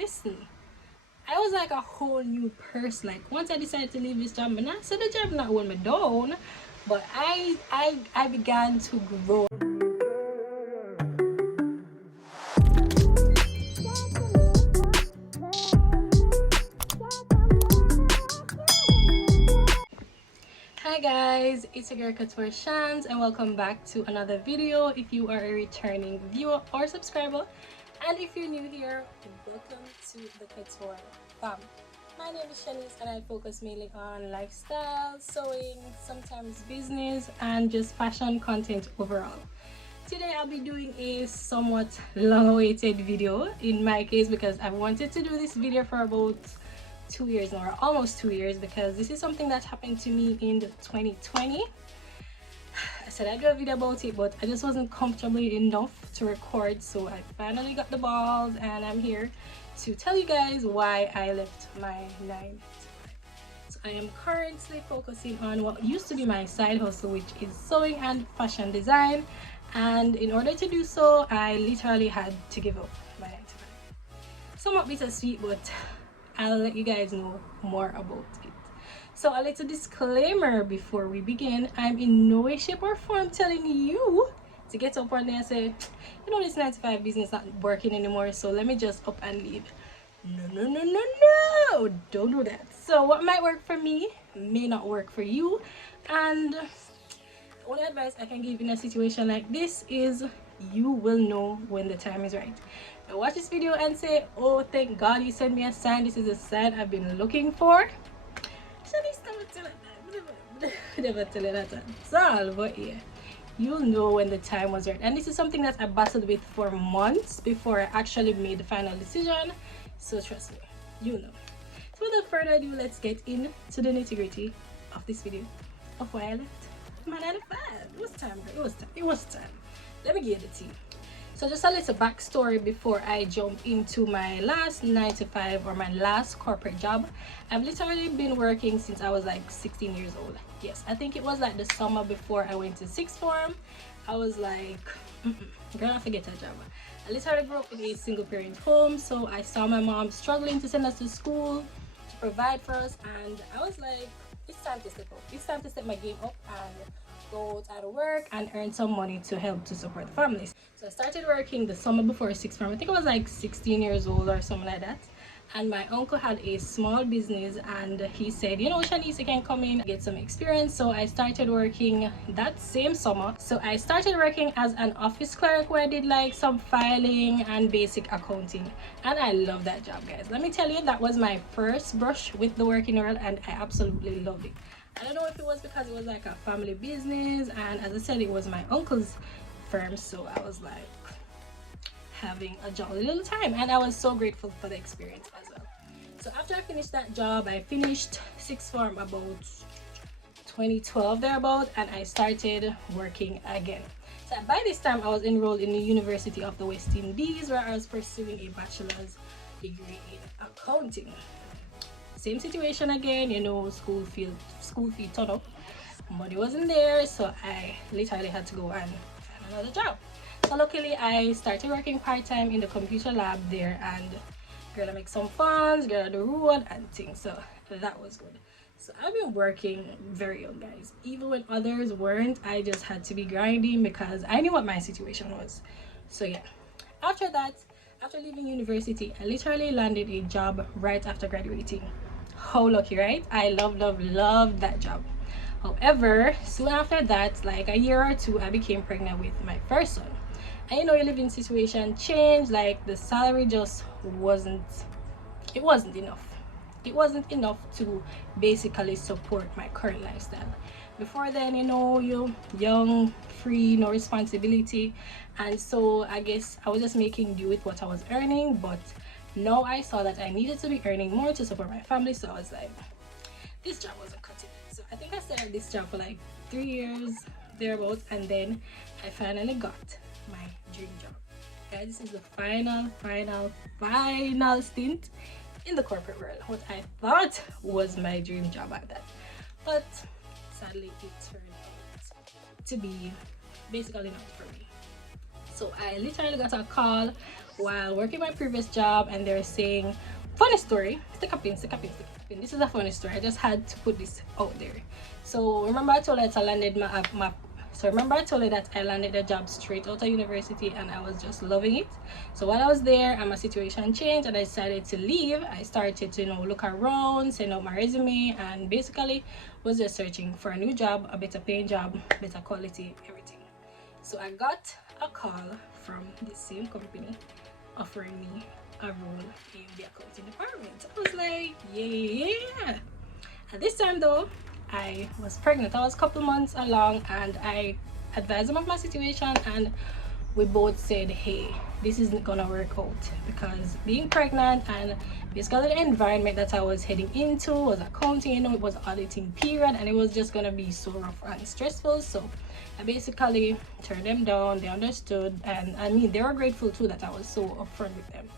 listen, I was like a whole new person. Like once I decided to leave this job, and I said the job not hold me down, but I began to grow. Hi guys, it's your girl Couture Shanz and welcome back to another video. If you are a returning viewer or subscriber, and if you're new here, welcome to the Couture fam. My name is Shanz and I focus mainly on lifestyle, sewing, sometimes business, and just fashion content overall. Today I'll be doing a somewhat long-awaited video in my case because I've wanted to do this video for about 2 years now, or almost 2 years, because this is something that happened to me in 2020. I said I'd do a video about it, but I just wasn't comfortable enough to record, so I finally got the balls and I'm here to tell you guys why I left my 9 to 5. So I am currently focusing on what used to be my side hustle, which is sewing and fashion design, and in order to do so I literally had to give up my 9 to 5. Somewhat bittersweet, but I'll let you guys know more about it. So a little disclaimer before we begin: I'm in no way, shape or form telling you to get up one day and say, you know, this 9 to 5 business not working anymore, so let me just up and leave. No, don't do that. So what might work for me may not work for you, and the only advice I can give in a situation like this is you will know when the time is right. Now watch this video and say, oh, thank God you sent me a sign. This is a sign I've been looking for. Never tell it that at all, but yeah, you'll know when the time was right. And this is something that I battled with for months before I actually made the final decision, so trust me, you'll know. So without further ado, let's get into the nitty-gritty of this video of why I left my 9 to 5. It was time, bro. It was time. Let me give you the tea. So just a little backstory before I jump into my last 9 to 5 or my last corporate job. I've literally been working since I was like 16 years old. Yes, I think it was like the summer before I went to sixth form. I was like, girl, I forget that job. I literally grew up in a single parent home, so I saw my mom struggling to send us to school, to provide for us, and I was like, it's time to step up. It's time to step my game up and go out of work and earn some money to help to support the families. So I started working the summer before sixth form. I think I was like 16 years old or something like that. And my uncle had a small business and he said, you know, Shanice, you can come in, get some experience. So I started working that same summer. So I started working as an office clerk where I did like some filing and basic accounting. And I love that job, guys. Let me tell you, that was my first brush with the working world and I absolutely loved it. I don't know if it was because it was like a family business, and as I said, it was my uncle's firm, so I was like having a jolly little time and I was so grateful for the experience as well. So after I finished that job, I finished sixth form about 2012 thereabout, and I started working again. So by this time I was enrolled in the University of the West Indies, where I was pursuing a bachelor's degree in accounting. Same situation again, you know, school fee ton up, money wasn't there, so I literally had to go and find another job. So luckily I started working part-time in the computer lab there, and girl, I make some funds, girl, I do road and things, so that was good. So I've been working very young, guys. Even when others weren't, I just had to be grinding because I knew what my situation was. So yeah, after that, after leaving university, I literally landed a job right after graduating. How lucky, right? I love that job. However, soon after that, like a year or two, I became pregnant with my first son. And you know, your living situation changed, like the salary just wasn't enough. It wasn't enough to basically support my current lifestyle. Before then, you know, you're young, free, no responsibility, and so I guess I was just making do with what I was earning. But now I saw that I needed to be earning more to support my family, so I was like, this job wasn't cutting it. So I think I started this job for like 3 years thereabouts, and then I finally got my dream job. Guys, this is the final stint in the corporate world, what I thought was my dream job at that, but sadly it turned out to be basically not for me. So I literally got a call while working my previous job, and they're saying, funny story, stick up in. This is a funny story. I just had to put this out there. So remember I told you that I landed that I landed a job straight out of university, and I was just loving it. So while I was there and my situation changed and I decided to leave, I started to look around, send out my resume, and basically was just searching for a new job, a better paying job, better quality, everything. So I got a call from the same company offering me a role in the accounting department. I was like, yeah. At this time though, I was pregnant. I was a couple months along, and I advised them of my situation, and we both said, hey, this isn't gonna work out, because being pregnant and basically the environment that I was heading into was accounting, it was auditing period, and it was just gonna be so rough and stressful. So I basically turned them down. They understood, and I mean, they were grateful too that I was so upfront with them.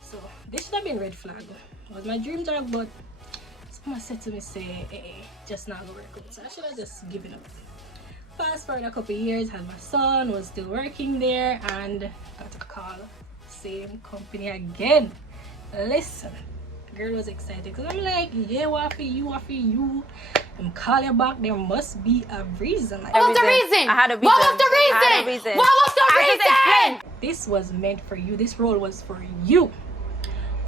So this should have been red flag. It was my dream job, but someone said to me, say, hey, just not gonna work out. So I should have just given up. Fast forward a couple of years, had my son, was still working there, and got a call, same company again. Listen, the girl was excited because I'm like, yeah, what for you? I'm calling back. There must be a reason. Like, what was the reason? I had a reason. What was the reason? What was the reason? This was meant for you. This role was for you.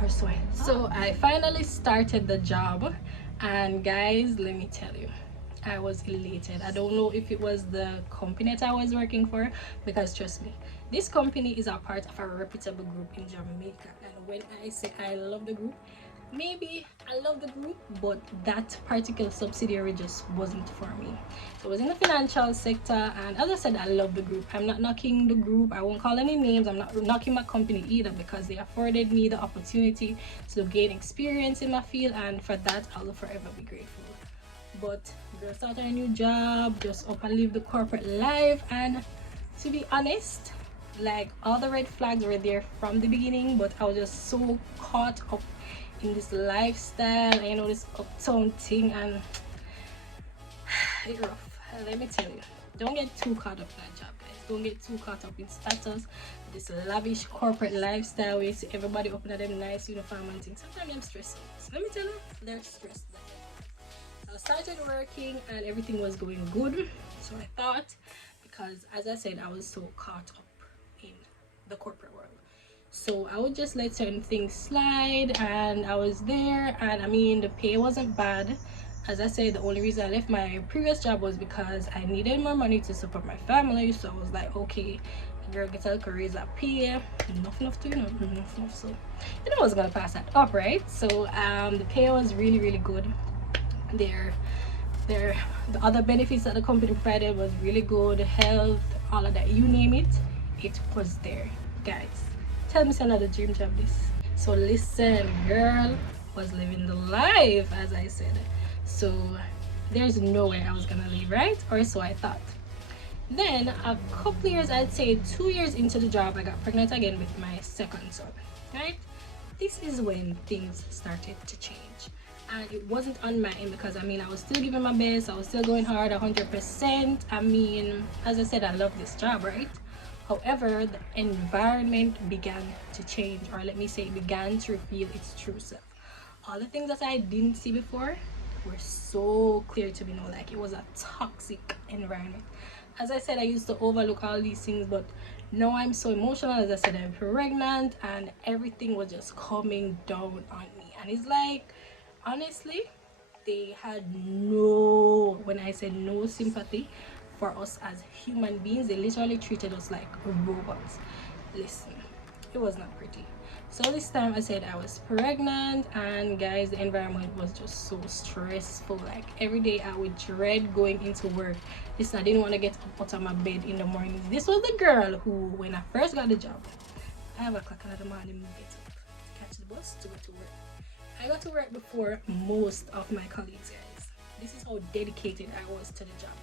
Or so. So I finally started the job, and guys, let me tell you, I was elated. I don't know if it was the company that I was working for, because trust me, this company is a part of a reputable group in Jamaica. And when I say I love the group, maybe I love the group, but that particular subsidiary just wasn't for me. So it was in the financial sector, and as I said, I love the group. I'm not knocking the group. I won't call any names. I'm not knocking my company either, because they afforded me the opportunity to gain experience in my field, and for that I'll forever be grateful. But girl started a new job, just up and live the corporate life, and to be honest, like, all the red flags were there from the beginning, but I was just so caught up in this lifestyle, this uptown thing, and it's rough. Let me tell you, don't get too caught up in that job, guys. Don't get too caught up in status, this lavish corporate lifestyle where you see everybody open at them nice uniform and things. Sometimes I'm stressed out. So let me tell you, they're stressed. I started working and everything was going good, so I thought, because as I said, I was so caught up in the corporate world, so I would just let certain things slide, and I was there, and I mean, the pay wasn't bad. As I said, the only reason I left my previous job was because I needed more money to support my family. So I was like, okay, girl, get a raise that pay, enough to enough, so I was gonna pass that up, right? So the pay was really good. The other benefits that the company provided was really good, health, all of that, you name it, it was there. Guys, tell me it's another dream job this. So listen, girl was living the life, as I said. So there's no way I was gonna leave, right? Or so I thought. Then a couple years, I'd say 2 years into the job, I got pregnant again with my second son, right? This is when things started to change. And it wasn't on my end, because I mean, I was still giving my best, I was still going hard 100%. I mean, as I said, I love this job, right? However, the environment began to change, or let me say, it began to reveal its true self. All the things that I didn't see before were so clear to me now. Like, it was a toxic environment. As I said, I used to overlook all these things, but now I'm so emotional. As I said, I'm pregnant, and everything was just coming down on me. And it's like, honestly, they had no, when I said no sympathy for us as human beings. They literally treated us like robots. Listen, it was not pretty. So this time I said I was pregnant, and guys, the environment was just so stressful. Like, every day I would dread going into work. Listen, I didn't want to get up out of my bed in the morning. This was the girl who, when I first got the job, 5 o'clock in the morning, get up, catch the bus to go to work. I got to work before most of my colleagues, guys. This is how dedicated I was to the job.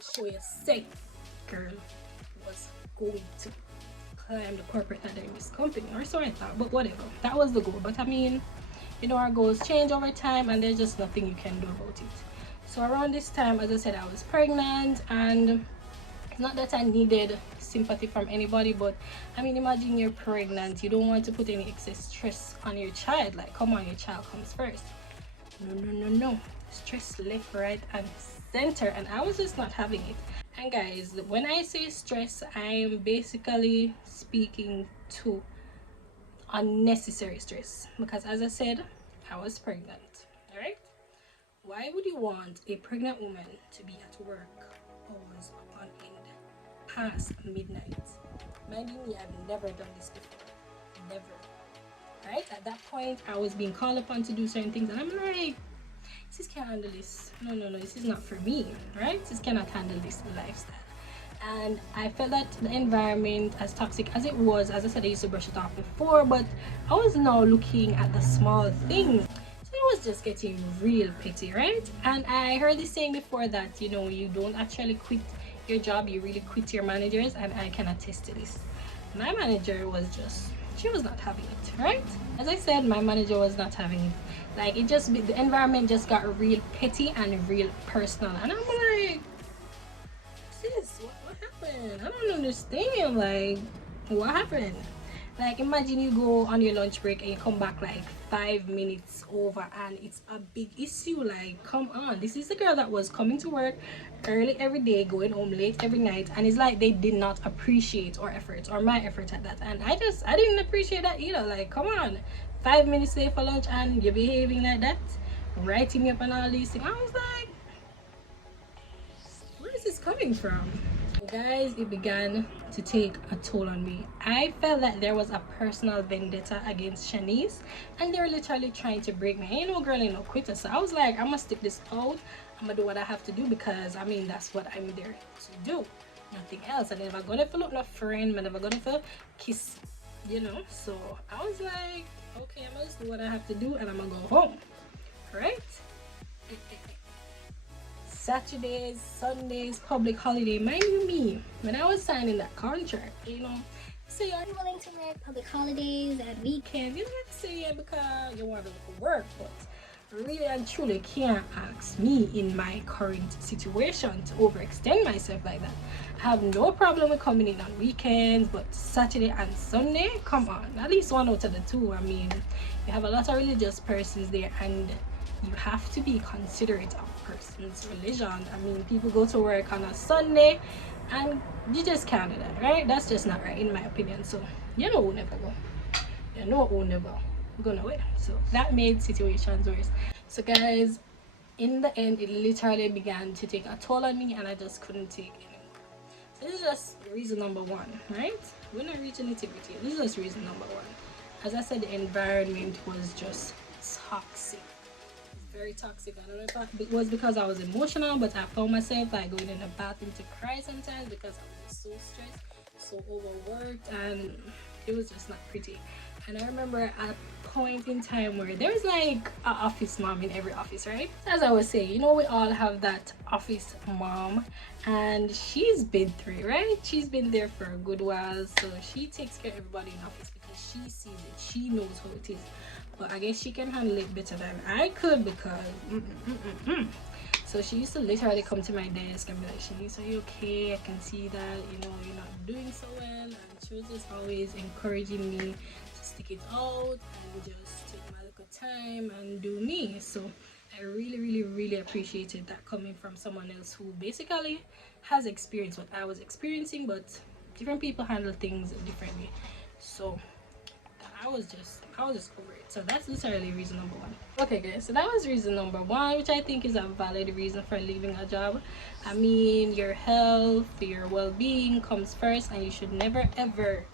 So you say, girl was going to climb the corporate ladder in this company, or so I thought, but whatever, that was the goal. But I mean, our goals change over time, and there's just nothing you can do about it. So around this time, as I said, I was pregnant, and it's not that I needed sympathy from anybody, but I mean, imagine you're pregnant, you don't want to put any excess stress on your child. Like, come on, your child comes first. No, stress left, right, and center, and I was just not having it. And guys, when I say stress, I'm basically speaking to unnecessary stress, because as I said, I was pregnant. All right, why would you want a pregnant woman to be at work hours upon end past midnight? Mind you, I've never done this before, never. Right, at that point I was being called upon to do certain things, and I'm like, sis can't handle this. No, this is not for me. Right, sis cannot handle this lifestyle. And I felt that the environment, as toxic as it was, as I said, I used to brush it off before, but I was now looking at the small things. So it was just getting real petty, right? And I heard this saying before that, you know, you don't actually quit your job, you really quit your managers, and I can attest to this. My manager was just, she was not having it, right? As I said, my manager was not having it. Like, it just, the environment just got real petty and real personal, and I'm like, sis, what happened? I don't understand. Like, what happened? Like, imagine you go on your lunch break and you come back like 5 minutes over, and it's a big issue. Like, come on, this is the girl that was coming to work early every day, going home late every night, and it's like they did not appreciate our efforts, or my effort at that. And I didn't appreciate that either. Like, come on, 5 minutes late for lunch and you're behaving like that, writing me up and all these things. I was like, where is this coming from? Guys, it began to take a toll on me. I felt that there was a personal vendetta against Shanice, and they were literally trying to break me. Ain't no girl, ain't no quitter. So I was like, I'm gonna stick this out. I'm gonna do what I have to do, because I mean, that's what I'm there to do, nothing else. And never gonna feel like no friend, I'm never gonna feel kiss, you know. So I was like, okay, I'm gonna just do what I have to do, and I'm gonna go home, right? Saturdays, Sundays, public holiday, mind you me, when I was signing that contract, you know, say are you willing to work public holidays and weekends? You don't have to say yeah because you want to look for work, but really and truly can't ask me in my current situation to overextend myself like that. I have no problem with coming in on weekends, but Saturday and Sunday, come on, at least one out of the two. I mean, you have a lot of religious persons there, and you have to be considerate of person's religion. I mean, people go to work on a Sunday, and you just can't do that, right? That's just not right, in my opinion. So you know we'll never go. You know we'll never go nowhere. So that made situations worse. So guys, in the end, it literally began to take a toll on me, and I just couldn't take it anymore. So this is just reason number one, right? We're not reaching nitty-gritty. This is just reason number one. As I said, the environment was just toxic. Very toxic. I don't know if it was because I was emotional, but I found myself like going in the bathroom to cry sometimes because I was so stressed, so overworked, and it was just not pretty. And I remember at a point in time where there was like an office mom in every office, right? As I was saying, you know, we all have that office mom, and she's been through it, right? She's been there for a good while, so she takes care of everybody in office because she sees it, she knows how it is. But I guess she can handle it better than I could, because so she used to literally come to my desk and be like, Shanice, are you okay? I can see that, you know, you're not doing so well. And she was just always encouraging me to stick it out and just take my little time and do me. So I really appreciated that coming from someone else who basically has experienced what I was experiencing, but different people handle things differently. So I was just over it. So that's literally reason number one. Okay guys, so that was reason number one, which I think is a valid reason for leaving a job. I mean, your health, your well-being comes first, and you should never ever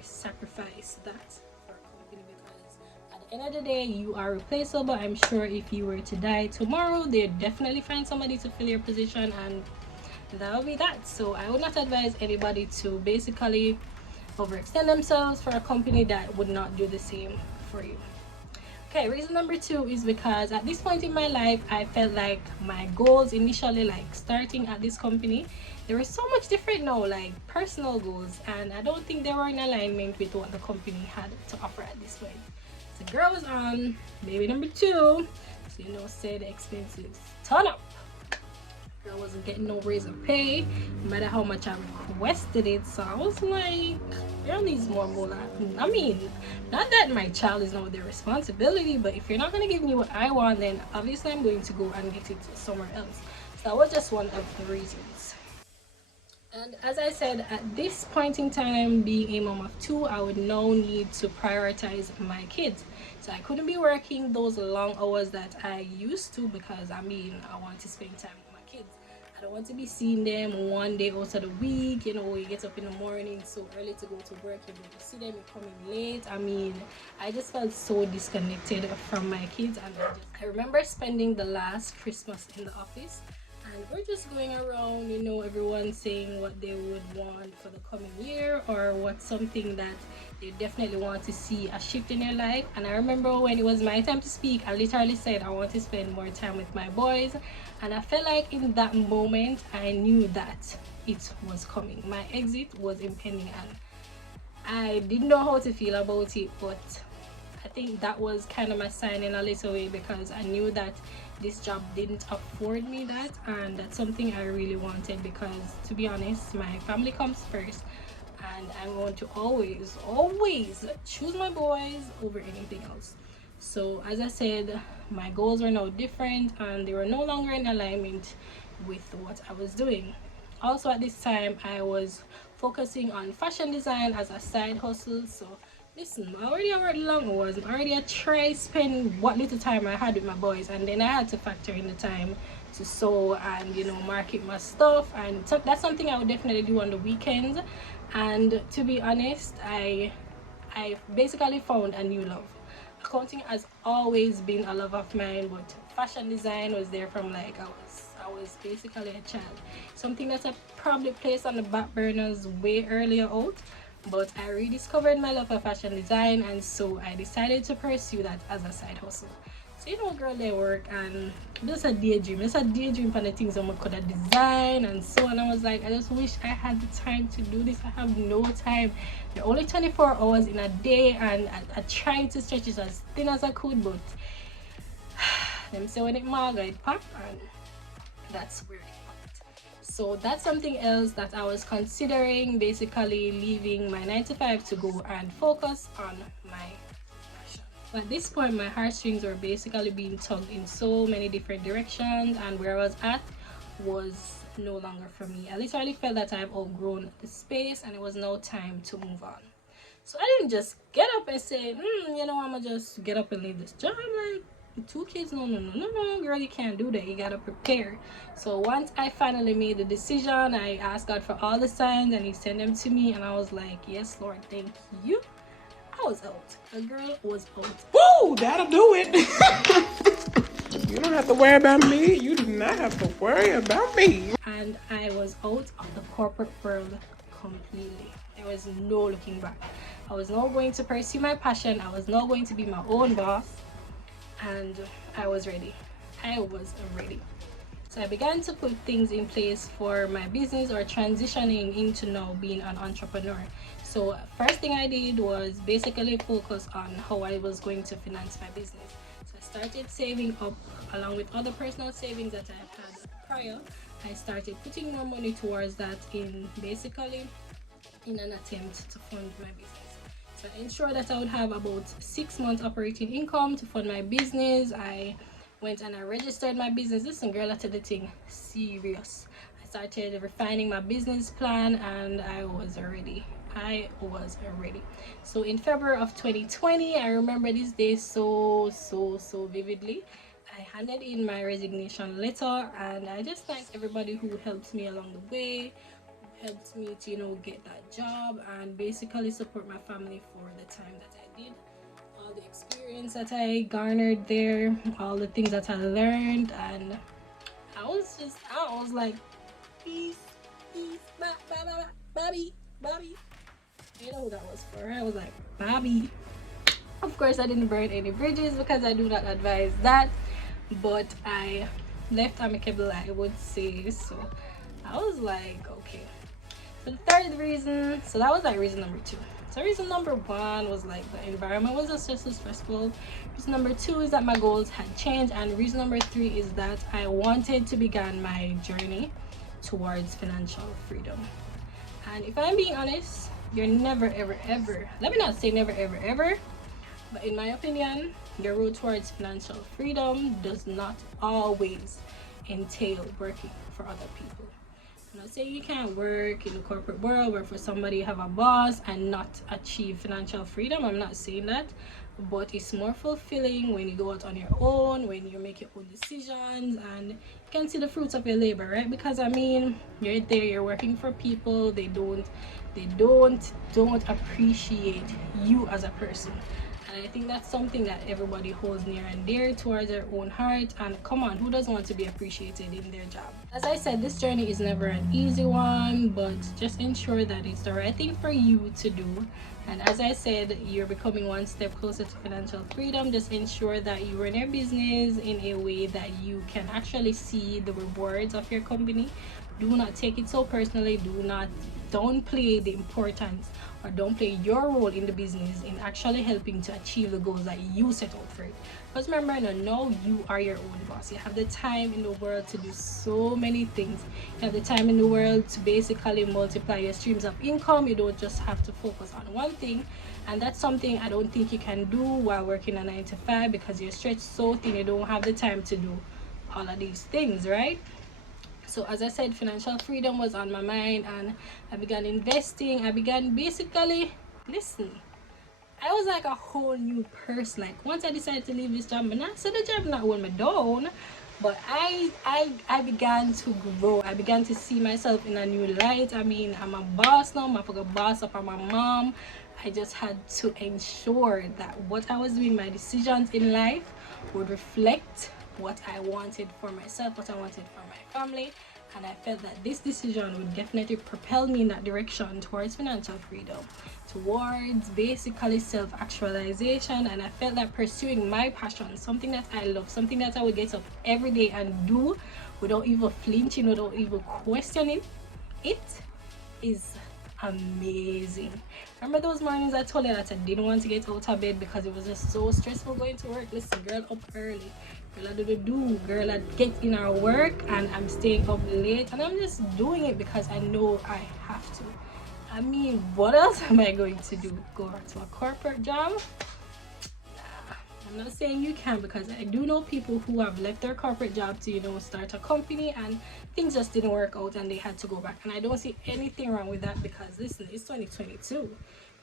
sacrifice that for a company, because at the end of the day, you are replaceable. I'm sure if you were to die tomorrow, they'd definitely find somebody to fill your position, and that would be that. So I would not advise anybody to basically overextend themselves for a company that would not do the same for you. Okay, reason number two is because at this point in my life, I felt like my goals initially, like starting at this company, they were so much different now, like personal goals, and I don't think they were in alignment with what the company had to offer at this point. So girl was on baby number two, so you know, say the expenses turn up. I wasn't getting no raise of pay, no matter how much I requested it. So I was like, girl needs more moolah. I mean, not that my child is not their responsibility, but if you're not gonna give me what I want, then obviously I'm going to go and get it somewhere else. So that was just one of the reasons. And as I said, at this point in time, being a mom of two, I would now need to prioritize my kids. So I couldn't be working those long hours that I used to, because I mean, I want to spend time with my kids. I don't want to be seeing them one day out of the week. You know, you get up in the morning so early to go to work, you go to see them, you're coming late. I mean, I just felt so disconnected from my kids. And I remember spending the last Christmas in the office, and we're just going around, you know, everyone saying what they would want for the coming year, or what's something that they definitely want to see a shift in their life. And I remember when it was my time to speak, I literally said I want to spend more time with my boys. And I felt like in that moment I knew that it was coming. My exit was impending, and I didn't know how to feel about it, but I think that was kind of my sign in a little way, because I knew that this job didn't afford me that, and that's something I really wanted, because to be honest, my family comes first, and I'm going to always choose my boys over anything else. So as I said, my goals were now different, and they were no longer in alignment with what I was doing. Also at this time, I was focusing on fashion design as a side hustle. So listen, I already worked long hours. I already try spend what little time I had with my boys, and then I had to factor in the time to sew and, you know, market my stuff. And so that's something I would definitely do on the weekends. And to be honest, I basically found a new love. Accounting has always been a love of mine, but fashion design was there from like I was basically a child. Something that I probably placed on the back burners way earlier out, but I rediscovered my love for fashion design, and so I decided to pursue that as a side hustle. So, you know, girl, they work and just a daydream for the things I could have designed and so on. I was like, I just wish I had the time to do this. I have no time. There are only 24 hours in a day, and I tried to stretch it as thin as I could, but them say when it maga, it pop, and that's where it popped. So that's something else that I was considering, basically leaving my 9 to 5 to go and focus on my passion. At this point, my heartstrings were basically being tugged in so many different directions, and where I was at was no longer for me. I literally felt that I've outgrown the space, and it was now time to move on. So I didn't just get up and say, you know, I'ma just get up and leave this job. Like, 2 kids, no, girl, you can't do that. You gotta prepare. So once I finally made the decision, I asked God for all the signs, and he sent them to me, and I was like, yes, Lord, thank you. I was out. The girl was out. Woo, that'll do it. You don't have to worry about me. You do not have to worry about me. And I was out of the corporate world completely. There was no looking back. I was now going to pursue my passion. I was now going to be my own boss, and I was ready. So I began to put things in place for my business, or transitioning into now being an entrepreneur. So first thing I did was basically focus on how I was going to finance my business. So I started saving up, along with other personal savings that I had prior. I started putting more money towards that, in an attempt to fund my business. So I ensured that I would have about 6 months operating income to fund my business. I went and I registered my business. Listen, girl, I did the thing serious. I started refining my business plan, and I was ready. So in February of 2020, I remember this day so vividly. I handed in my resignation letter, and I just thank everybody who helped me along the way, who helped me to, you know, get that job, and basically support my family for the time that I did. All the experience that I garnered there, all the things that I learned, and I was like, peace, Bobby. You know who that was for. I was like, Bobby. Of course, I didn't burn any bridges, because I do not advise that, but I left amicable, I would say. So I was like, okay. So the third reason, so that was like reason number 2. So reason number one was like the environment was just so stressful. Reason number two is that my goals had changed, and reason number three is that I wanted to begin my journey towards financial freedom. And if I'm being honest, you're never ever ever, let me not say never ever ever, but in my opinion, your road towards financial freedom does not always entail working for other people. I'm not saying you can't work in the corporate world, work for somebody, have a boss, and not achieve financial freedom. I'm not saying that, but it's more fulfilling when you go out on your own, when you make your own decisions, and you can see the fruits of your labor, right? Because I mean, you're there, you're working for people, they don't appreciate you as a person. And I think that's something that everybody holds near and dear towards their own heart. And come on, who doesn't want to be appreciated in their job? As I said, this journey is never an easy one, but just ensure that it's the right thing for you to do. And as I said, you're becoming one step closer to financial freedom. Just ensure that you run your business in a way that you can actually see the rewards of your company. Do not take it so personally. Don't play the importance, or don't play your role in the business in actually helping to achieve the goals that you set out for it. Because remember, now you are your own boss. You have the time in the world to do so many things. You have the time in the world to basically multiply your streams of income. You don't just have to focus on one thing, and that's something I don't think you can do while working a 9 to 5, because you're stretched so thin you don't have the time to do all of these things, right? So as I said, financial freedom was on my mind, and I began investing. I began basically, listen, I was like a whole new person. Like once I decided to leave this job, and I said the job not hold me down, but I began to grow. I began to see myself in a new light. I mean, I'm a boss now. I'm a boss up on my mom. I just had to ensure that what I was doing, my decisions in life, would reflect what I wanted for myself, what I wanted for my family. And I felt that this decision would definitely propel me in that direction towards financial freedom, towards basically self-actualization. And I felt that pursuing my passion, something that I love, something that I would get up every day and do without even flinching, without even questioning it, is amazing. Remember those mornings I told you that I didn't want to get out of bed because it was just so stressful going to work? Listen, girl, up early, girl, I do, girl, I get in our work, and I'm staying up late, and I'm just doing it because I know I have to. I mean, what else am I going to do? Go to a corporate job? I'm not saying you can, because I do know people who have left their corporate job to, you know, start a company, and things just didn't work out and they had to go back. And I don't see anything wrong with that, because listen, it's 2022.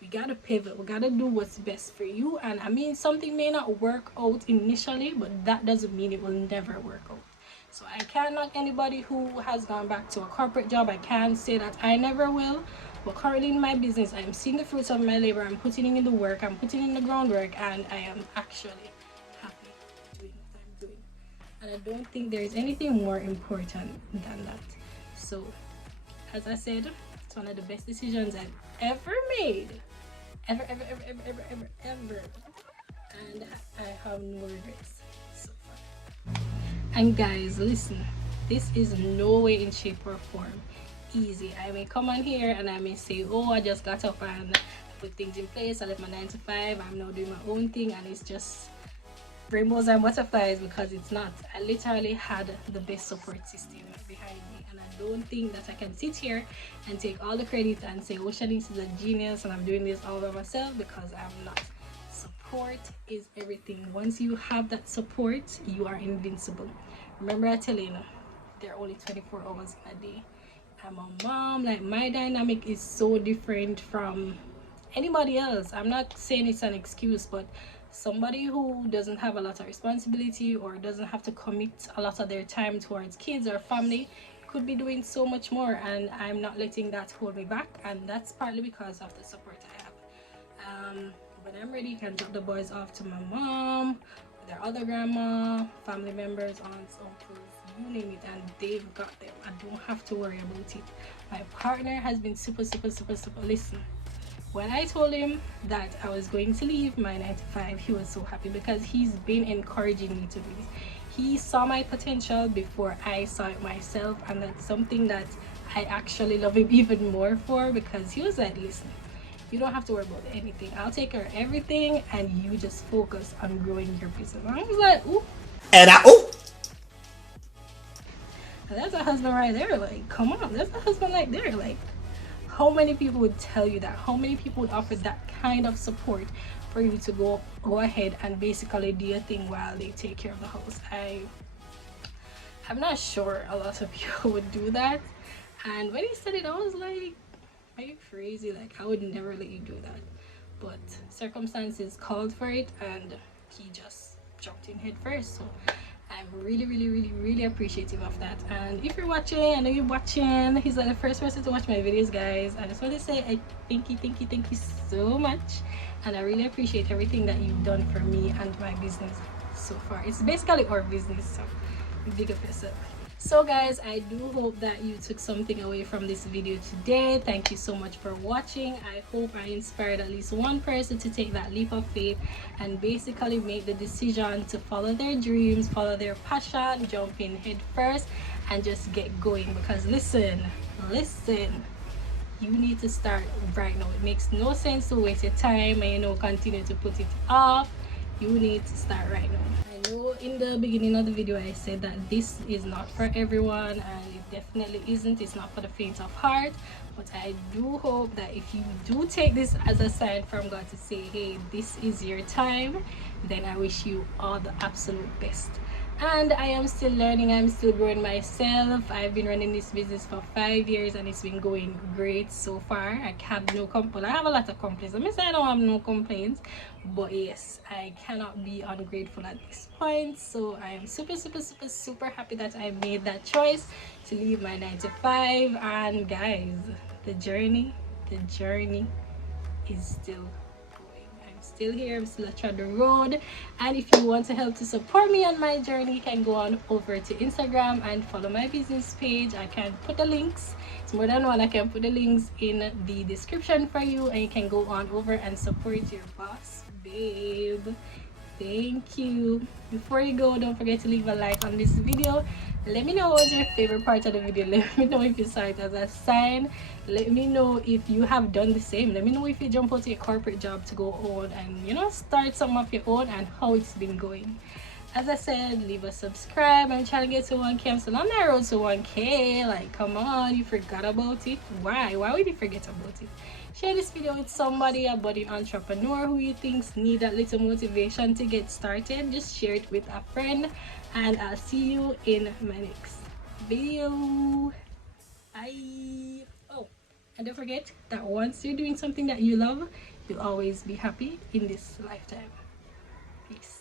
We gotta pivot. We gotta do what's best for you. And I mean, something may not work out initially, but that doesn't mean it will never work out. So I can't knock anybody who has gone back to a corporate job. I can't say that I never will. But currently in my business, I'm seeing the fruits of my labor. I'm putting in the work, I'm putting in the groundwork, and I am actually happy doing what I'm doing. And I don't think there is anything more important than that. So, as I said, it's one of the best decisions I've ever made. Ever. And I have no regrets so far. And guys, listen, this is no way in shape or form easy. I may come on here and I may say, oh, I just got up and put things in place. I left my 9 to 5. I'm now doing my own thing, and it's just rainbows and butterflies, because it's not. I literally had the best support system behind me, and I don't think that I can sit here and take all the credit and say, oh, Shanice is a genius and I'm doing this all by myself, because I'm not. Support is everything. Once you have that support, you are invincible. Remember, I tell you, there are only 24 hours in a day. I'm a mom. Like, my dynamic is so different from anybody else. I'm not saying it's an excuse, but somebody who doesn't have a lot of responsibility or doesn't have to commit a lot of their time towards kids or family could be doing so much more, and I'm not letting that hold me back. And that's partly because of the support I have. When I'm ready, you can drop the boys off to my mom, their other grandma, family members, aunts, uncles, you name it, and they've got them. I don't have to worry about it. My partner has been super. Listen, when I told him that I was going to leave my 9 to 5, he was so happy, because he's been encouraging me to do this. He saw my potential before I saw it myself, and that's something that I actually love him even more for, because he was like, listen, you don't have to worry about anything. I'll take care of everything, and you just focus on growing your business. And I was like, ooh. And That's a husband right there. Like, come on, that's a husband right there. Like, how many people would tell you that? How many people would offer that kind of support for you to go ahead and basically do your thing while they take care of the house? I'm not sure a lot of people would do that. And when he said it, I was like, are you crazy? Like, I would never let you do that. But circumstances called for it, and he just jumped in head first. So I'm really appreciative of that. And if you're watching, I know you're watching, he's like the first person to watch my videos, guys. I just want to say I thank you so much, and I really appreciate everything that you've done for me and my business so far. It's basically our business, so big up yourself. So guys, I do hope that you took something away from this video today. Thank you so much for watching. I hope I inspired at least one person to take that leap of faith and basically make the decision to follow their dreams, follow their passion, jump in head first, and just get going. Because listen, you need to start right now. It makes no sense to waste your time and continue to put it off. You need to start right now. I know in the beginning of the video I said that this is not for everyone, and it definitely isn't. It's not for the faint of heart. But I do hope that if you do take this as a sign from God to say, hey, this is your time, then I wish you all the absolute best. And I am still learning, I'm still growing myself. I've been running this business for 5 years and it's been going great so far. I have no complaints. I have a lot of complaints. I say I don't have no complaints, but yes, I cannot be ungrateful at this point. So I am super happy that I made that choice to leave my 9 to 5. And guys, the journey is still still here. I'm still on the road, and if you want to help to support me on my journey, you can go on over to Instagram and follow my business page. I can put the links, it's more than one, I can put the links in the description for you, and you can go on over and support your boss babe. Thank you. Before you go, don't forget to leave a like on this video. Let me know what was your favorite part of the video. Let me know if you saw it as a sign. Let me know if you have done the same. Let me know if you jump out to your corporate job to go on and start some of your own, and how it's been going. As I said, leave a subscribe. I'm trying to get to 1K. I'm still on my road to 1K. Like, come on, you forgot about it. Why would you forget about it? Share this video with somebody, a budding entrepreneur who you think need that little motivation to get started. Just share it with a friend, and I'll see you in my next video. Bye. Oh, and don't forget that once you're doing something that you love, you'll always be happy in this lifetime. Peace.